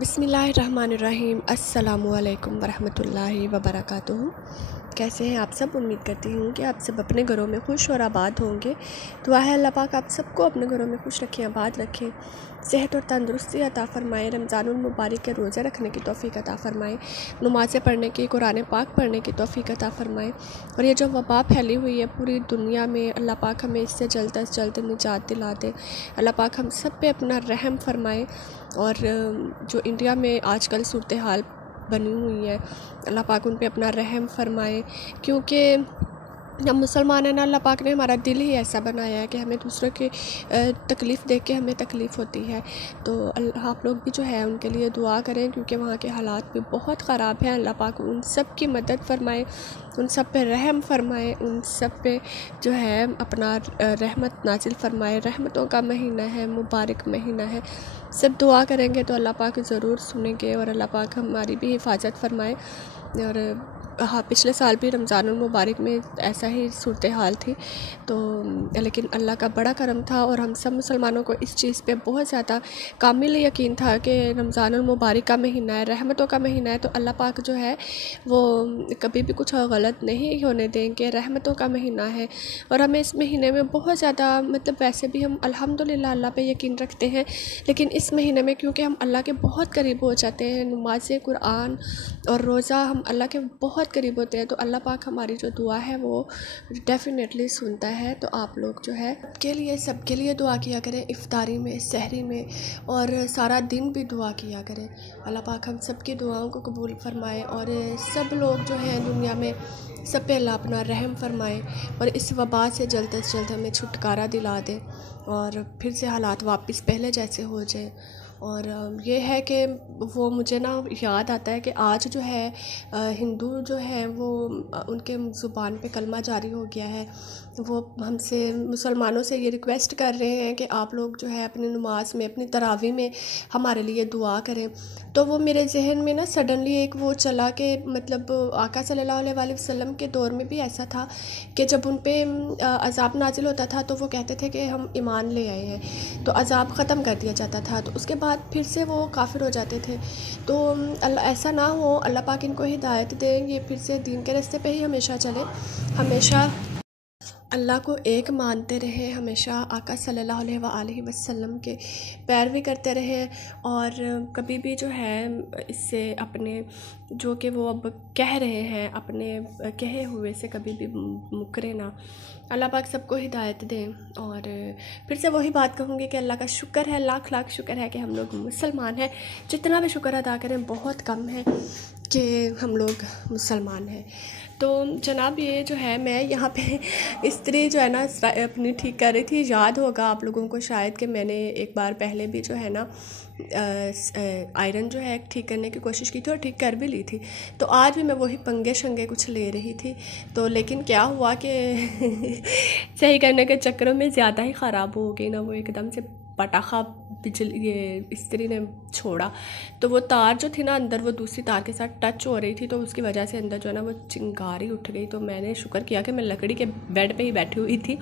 बिस्मिल्लाहिर्रहमानिर्रहीम अस्सलामुअलैकुम वरहमतुल्लाहि वबरकातुहू। कैसे हैं आप सब। उम्मीद करती हूँ कि आप सब अपने घरों में खुश और आबाद होंगे। दुआ है अल्लाह पाक आप सबको अपने घरों में खुश रखें, आबाद रखें, सेहत और तंदुरुस्ती अता फ़रमाए, रमज़ानुल मुबारक के रोज़े रखने की तौफ़ीक अता फ़रमाए, नमाज़ें पढ़ने की, कुरान पाक पढ़ने की तौफ़ीक अता फ़रमाए। और ये जो वबा फैली हुई है पूरी दुनिया में, अल्लाह पाक हमें इससे जल्द अज जल्द निजात दिला दे। अल्लाह पाक हम सब पे अपना रहम फ़रमाए। और जो इंडिया में आजकल सूरत हाल बनी हुई है, अल्लाह पाक उन पे अपना रहम फ़रमाए, क्योंकि हम मुसलमान हैं ना, अल्लाह पाक ने हमारा दिल ही ऐसा बनाया है कि हमें दूसरों की तकलीफ़ देख के हमें तकलीफ़ होती है। तो आप लोग भी जो है उनके लिए दुआ करें, क्योंकि वहाँ के हालात भी बहुत ख़राब हैं। अल्लाह पाक उन सब की मदद फ़रमाए, उन सब पे रहम फ़रमाए, उन सब पे जो है अपना रहमत नाजिल फ़रमाए। रहमतों का महीना है, मुबारक महीना है, सब दुआ करेंगे तो अल्लाह पाक ज़रूर सुनेंगे और अल्लाह पाक हमारी भी हिफाजत फ़रमाए। और हाँ, पिछले साल भी रमज़ानुल मुबारक में ऐसा ही सूरत हाल थी, तो लेकिन अल्लाह का बड़ा करम था और हम सब मुसलमानों को इस चीज़ पे बहुत ज़्यादा कामिल यकीन था कि रमज़ानुल मुबारक का महीना है, रहमतों का महीना है, तो अल्लाह पाक जो है वो कभी भी कुछ गलत नहीं होने देंगे, रहमतों का महीना है। और हमें इस महीने में बहुत ज़्यादा मतलब वैसे भी हम अल्हम्दुलिल्लाह अल्लाह पे यकीन रखते हैं, लेकिन इस महीने में क्योंकि हम अल्लाह के बहुत करीब हो जाते हैं, नमाज़ कुरान और रोज़ा हम अल्लाह के बहुत करीब होते हैं, तो अल्लाह पाक हमारी जो दुआ है वो डेफ़िनेटली सुनता है। तो आप लोग जो है सबके लिए दुआ किया करें, इफ्तारी में, सहरी में और सारा दिन भी दुआ किया करें। अल्लाह पाक हम सब की दुआओं को कबूल फ़रमाए और सब लोग जो हैं दुनिया में सब पे अल्लाह अपना रहम फ़रमाए और इस वबा से जल्द से जल्द हमें छुटकारा दिला दे और फिर से हालात वापस पहले जैसे हो जाए। और ये है कि वो मुझे ना याद आता है कि आज जो है हिंदू जो है वो उनके ज़ुबान पे कलमा जारी हो गया है। वो हमसे मुसलमानों से ये रिक्वेस्ट कर रहे हैं कि आप लोग जो है अपनी नमाज में, अपनी तरावी में हमारे लिए दुआ करें। तो वो मेरे जहन में ना सडनली एक वो चला कि मतलब आका सल्लल्लाहु अलैहि वसल्लम के दौर में भी ऐसा था कि जब उन पे अज़ाब नाजिल होता था तो वो कहते थे कि हम ईमान ले आए हैं, तो अज़ाब ख़त्म कर दिया जाता था, तो उसके बाद फिर से वो काफिर हो जाते थे। तो अल्लाह ऐसा ना हो, अल्लाह पाक इनको हिदायत दें, ये फिर से दीन के रास्ते पे ही हमेशा चले, हमेशा अल्लाह को एक मानते रहे, हमेशा आका सल्लल्लाहु अलैहि वसल्लम के पैरवी करते रहे और कभी भी जो है इससे अपने जो कि वो अब कह रहे हैं अपने कहे हुए से कभी भी मुकरे ना। अल्लाह पाक सबको हिदायत दें। और फिर से वही बात कहूँगी कि अल्लाह का शुक्र है, लाख लाख शुक्र है कि हम लोग मुसलमान हैं। जितना भी शुक्र अदा करें बहुत कम है कि हम लोग मुसलमान हैं। तो जनाब ये जो है मैं यहाँ पे स्त्री जो है ना अपनी ठीक कर रही थी। याद होगा आप लोगों को शायद कि मैंने एक बार पहले भी जो है ना आयरन जो है ठीक करने की कोशिश की थी और ठीक कर भी ली थी। तो आज भी मैं वही पंगे शंगे कुछ ले रही थी, तो लेकिन क्या हुआ कि सही करने के चक्करों में ज़्यादा ही ख़राब हो गई ना, वो एकदम से पटाखा बिजली ये स्त्री ने छोड़ा, तो वो तार जो थी ना अंदर वो दूसरी तार के साथ टच हो रही थी, तो उसकी वजह से अंदर जो है ना वो चिंगारी उठ गई। तो मैंने शुक्र किया कि मैं लकड़ी के बेड पे ही बैठी हुई थी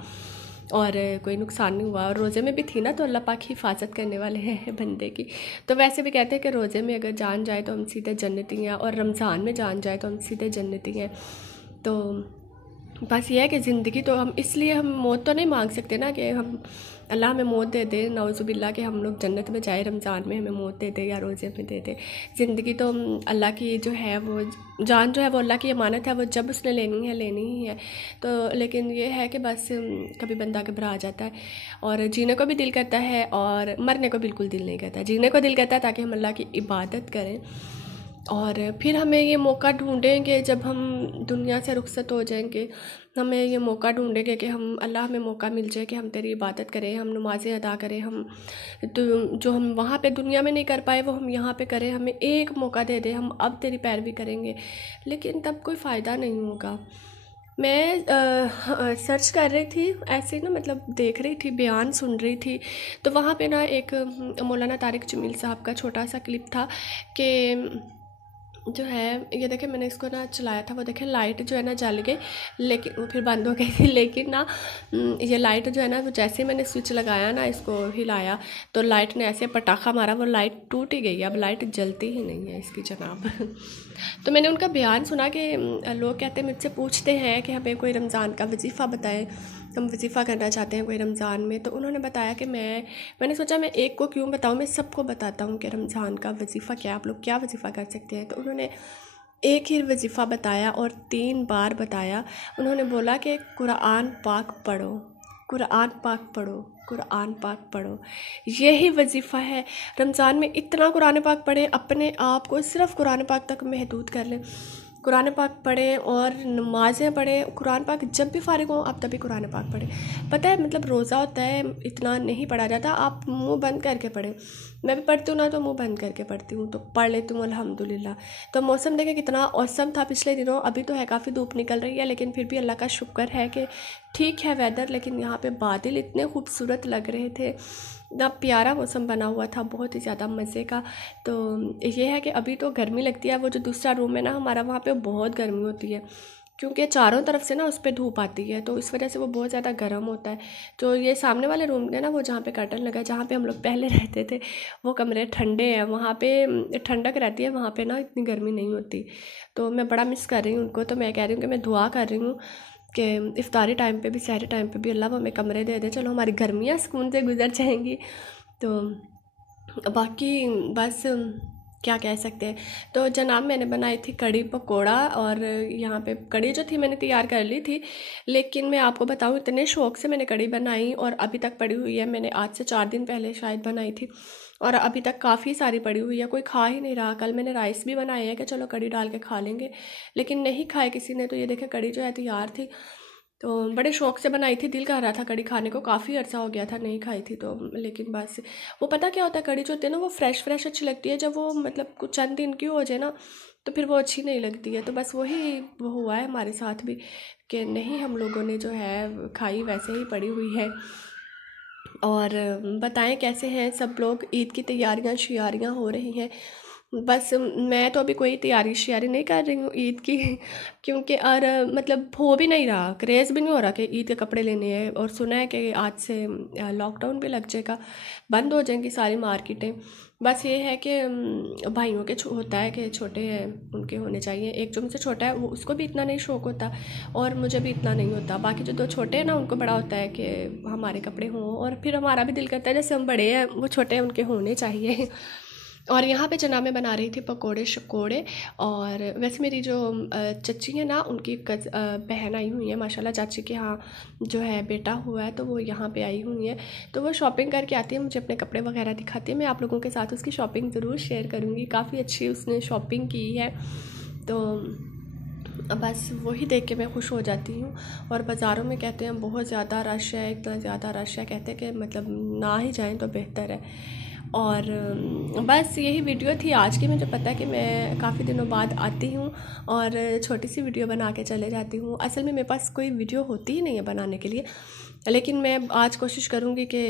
और कोई नुकसान नहीं हुआ। और रोज़े में भी थी ना, तो अल्लाह पाक हिफाजत करने वाले हैं बंदे की। तो वैसे भी कहते हैं कि रोज़े में अगर जान जाए तो हम सीधे जन्नती हैं और रमज़ान में जान जाए तो हम सीधे जन्नती हैं। तो बस ये है कि ज़िंदगी तो हम इसलिए हम मौत तो नहीं मांग सकते ना कि हम अल्लाह हमें मौत दे दे, नौज़ुबिल्लाह कि हम लोग जन्नत में जाए, रमज़ान में हमें मौत दे दे या रोज़े में दे दे। ज़िंदगी तो अल्लाह की जो है वो जान जो है वो अल्लाह की अमानत है, वो जब उसने लेनी है लेनी ही है। तो लेकिन ये है कि बस कभी बंदा घबरा जाता है और जीने को भी दिल करता है और मरने को बिल्कुल दिल नहीं करता। जीने को दिल करता है ताकि हम अल्लाह की इबादत करें और फिर हमें ये मौका ढूंढेंगे जब हम दुनिया से रुखसत हो जाएंगे, हमें ये मौका ढूंढेंगे कि हम अल्लाह हमें मौका मिल जाए कि हम तेरी इबादत करें, हम नमाज़ें अदा करें, हम तो जो हम वहाँ पे दुनिया में नहीं कर पाए वो हम यहाँ पे करें। हमें एक मौका दे दे, हम अब तेरी पैरवी करेंगे, लेकिन तब कोई फ़ायदा नहीं होगा। मैं सर्च कर रही थी ऐसे ना, मतलब देख रही थी, बयान सुन रही थी, तो वहाँ पे ना एक मौलाना तारिक जमील साहब का छोटा सा क्लिप था कि जो है ये देखें, मैंने इसको ना चलाया था, वो देखें लाइट जो है ना जल गई, लेकिन वो फिर बंद हो गई थी। लेकिन ना ये लाइट जो है ना, वो जैसे ही मैंने स्विच लगाया ना, इसको हिलाया, तो लाइट ने ऐसे पटाखा मारा, वो लाइट टूट ही गई। अब लाइट जलती ही नहीं है इसकी जनाब। तो मैंने उनका बयान सुना कि लोग कहते हैं, मुझसे पूछते हैं कि हमें कोई रमज़ान का वजीफ़ा बताएं, हम वजीफ़ा करना चाहते हैं कोई रमज़ान में। तो उन्होंने बताया कि मैंने सोचा मैं एक को क्यों बताऊं, मैं सबको बताता हूं कि रमज़ान का वजीफ़ा क्या, आप लोग क्या वजीफ़ा कर सकते हैं। तो उन्होंने एक ही वजीफ़ा बताया और 3 बार बताया। उन्होंने बोला कि कुरान पाक पढ़ो, कुरान पाक पढ़ो, कुरान पाक पढ़ो, यही वजीफ़ा है। रमज़ान में इतना कुरान पाक पढ़ें, अपने आप को सिर्फ़ कुरान पाक तक महदूद कर लें, कुरान पाक पढ़ें और नमाज़ें पढ़ें। कुरान पाक जब भी फारिग हो आप तभी कुरान पाक पढ़ें। पता है मतलब रोज़ा होता है, इतना नहीं पढ़ा जाता, आप मुंह बंद करके पढ़ें। मैं भी पढ़ती हूँ ना, तो मुंह बंद करके पढ़ती हूँ, तो पढ़ लेती हूँ अल्हम्दुलिल्लाह। तो मौसम देखें कितना औसम था पिछले दिनों। अभी तो है काफ़ी धूप निकल रही है, लेकिन फिर भी अल्लाह का शुक्र है कि ठीक है वेदर। लेकिन यहाँ पे बादल इतने खूबसूरत लग रहे थे, इतना प्यारा मौसम बना हुआ था, बहुत ही ज़्यादा मज़े का। तो ये है कि अभी तो गर्मी लगती है। वो जो दूसरा रूम है ना हमारा, वहाँ पे बहुत गर्मी होती है, क्योंकि चारों तरफ से ना उस पर धूप आती है, तो इस वजह से वो बहुत ज़्यादा गर्म होता है। तो ये सामने वाले रूम है ना, वो जहाँ पे कर्टन लगा है, जहाँ पे हम लोग पहले रहते थे, वो कमरे ठंडे हैं, वहाँ पे ठंडक रहती है, वहाँ पे ना इतनी गर्मी नहीं होती। तो मैं बड़ा मिस कर रही हूँ उनको। तो मैं कह रही हूँ कि मैं दुआ कर रही हूँ कि इफ्तारी टाइम पे भी, सहरी टाइम पे भी अल्लाह हमें कमरे दे दे, चलो हमारी गर्मियाँ सुकून से गुजर जाएंगी। तो बाकी बस क्या कह सकते हैं। तो जनाब मैंने बनाई थी कड़ी पकोड़ा, और यहाँ पे कड़ी जो थी मैंने तैयार कर ली थी, लेकिन मैं आपको बताऊँ इतने शौक़ से मैंने कड़ी बनाई और अभी तक पड़ी हुई है। मैंने आज से 4 दिन पहले शायद बनाई थी और अभी तक काफ़ी सारी पड़ी हुई है, कोई खा ही नहीं रहा। कल मैंने राइस भी बनाए हैं कि चलो कड़ी डाल के खा लेंगे, लेकिन नहीं खाए किसी ने। तो ये देखे कड़ी जो है तैयार थी, तो बड़े शौक़ से बनाई थी, दिल कर रहा था कड़ी खाने को, काफ़ी अर्सा हो गया था नहीं खाई थी। तो लेकिन बस वो पता क्या होता है, कड़ी जो होती है ना वो फ्रेश फ्रेश अच्छी लगती है, जब वो मतलब कुछ चंद दिन की हो जाए ना तो फिर वो अच्छी नहीं लगती है। तो बस वही वो हुआ है हमारे साथ भी कि नहीं, हम लोगों ने जो है खाई वैसे ही पड़ी हुई है। और बताएं कैसे हैं सब लोग, ईद की तैयारियां शियारियां हो रही हैं। बस मैं तो अभी कोई तैयारी श्यारी नहीं कर रही हूँ ईद की, क्योंकि और मतलब हो भी नहीं रहा, क्रेज़ भी नहीं हो रहा कि ईद के कपड़े लेने हैं। और सुना है कि आज से लॉकडाउन भी लग जाएगा, बंद हो जाएंगी सारी मार्केटें। बस ये है कि भाइयों के होता है कि छोटे हैं उनके होने चाहिए। एक जो मुझसे छोटा है वो, उसको भी इतना नहीं शौक़ होता और मुझे भी इतना नहीं होता। बाकी जो 2 छोटे हैं ना, उनको बड़ा होता है कि हमारे कपड़े हों, और फिर हमारा भी दिल करता है जैसे हम बड़े हैं वो छोटे हैं उनके होने चाहिए। और यहाँ पे जना मैं बना रही थी पकोड़े शकोड़े। और वैसे मेरी जो चच्ची है ना, उनकी बहन आई हुई है माशाल्लाह, चाची के यहाँ जो है बेटा हुआ है, तो वो यहाँ पे आई हुई है। तो वो शॉपिंग करके आती है, मुझे अपने कपड़े वगैरह दिखाती है। मैं आप लोगों के साथ उसकी शॉपिंग ज़रूर शेयर करूँगी, काफ़ी अच्छी उसने शॉपिंग की है। तो बस वही देख के मैं खुश हो जाती हूँ। और बाज़ारों में कहते हैं बहुत ज़्यादा रश है, इतना ज़्यादा रश है, कहते हैं कि मतलब ना ही जाएं तो बेहतर है। और बस यही वीडियो थी आज की। मुझे पता है कि मैं काफ़ी दिनों बाद आती हूँ और छोटी सी वीडियो बना के चले जाती हूँ। असल में मेरे पास कोई वीडियो होती ही नहीं है बनाने के लिए, लेकिन मैं आज कोशिश करूँगी कि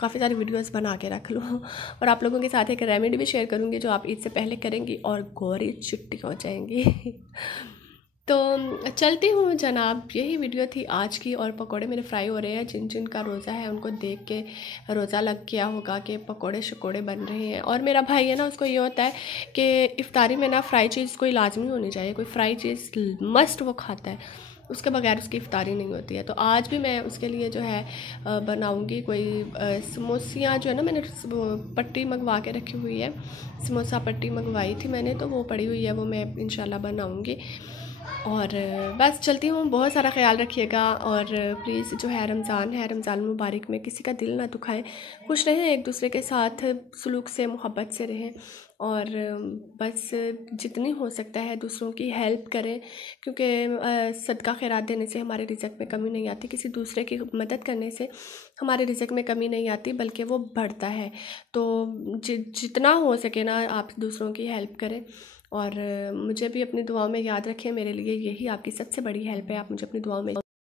काफ़ी सारी वीडियोस बना के रख लूँ और आप लोगों के साथ एक रेमेडी भी शेयर करूँगी जो आप ईद से पहले करेंगी और गोरी चिट्टी हो जाएंगी। तो चलती हूँ जनाब, यही वीडियो थी आज की। और पकोड़े मेरे फ्राई हो रहे हैं, जिन जिन का रोज़ा है उनको देख के रोज़ा लग गया होगा कि पकोड़े शकोड़े बन रहे हैं। और मेरा भाई है ना, उसको ये होता है कि इफ्तारी में ना फ्राई चीज़ कोई लाजमी होनी चाहिए, कोई फ्राई चीज़ मस्ट वो खाता है, उसके बगैर उसकी इफ्तारी नहीं होती है। तो आज भी मैं उसके लिए जो है बनाऊंगी कोई समोसियाँ जो है ना, मैंने पट्टी मंगवा के रखी हुई है, समोसा पट्टी मंगवाई थी मैंने, तो वो पड़ी हुई है, वो मैं इंशाल्लाह बनाऊंगी। और बस चलती हूँ, बहुत सारा ख्याल रखिएगा। और प्लीज़ जो है रमज़ान है, रमज़ान मुबारक में किसी का दिल ना दुखाएं, खुश रहें, एक दूसरे के साथ सलूक से मोहब्बत से रहें। और बस जितनी हो सकता है दूसरों की हेल्प करें, क्योंकि सदका खैरात देने से हमारे रिज़्क़ में कमी नहीं आती, किसी दूसरे की मदद करने से हमारे रिज़्क़ में कमी नहीं आती बल्कि वो बढ़ता है। तो जितना हो सके ना आप दूसरों की हेल्प करें। और मुझे भी अपनी दुआओं में याद रखें, मेरे लिए यही आपकी सबसे बड़ी हेल्प है, आप मुझे अपनी दुआओं में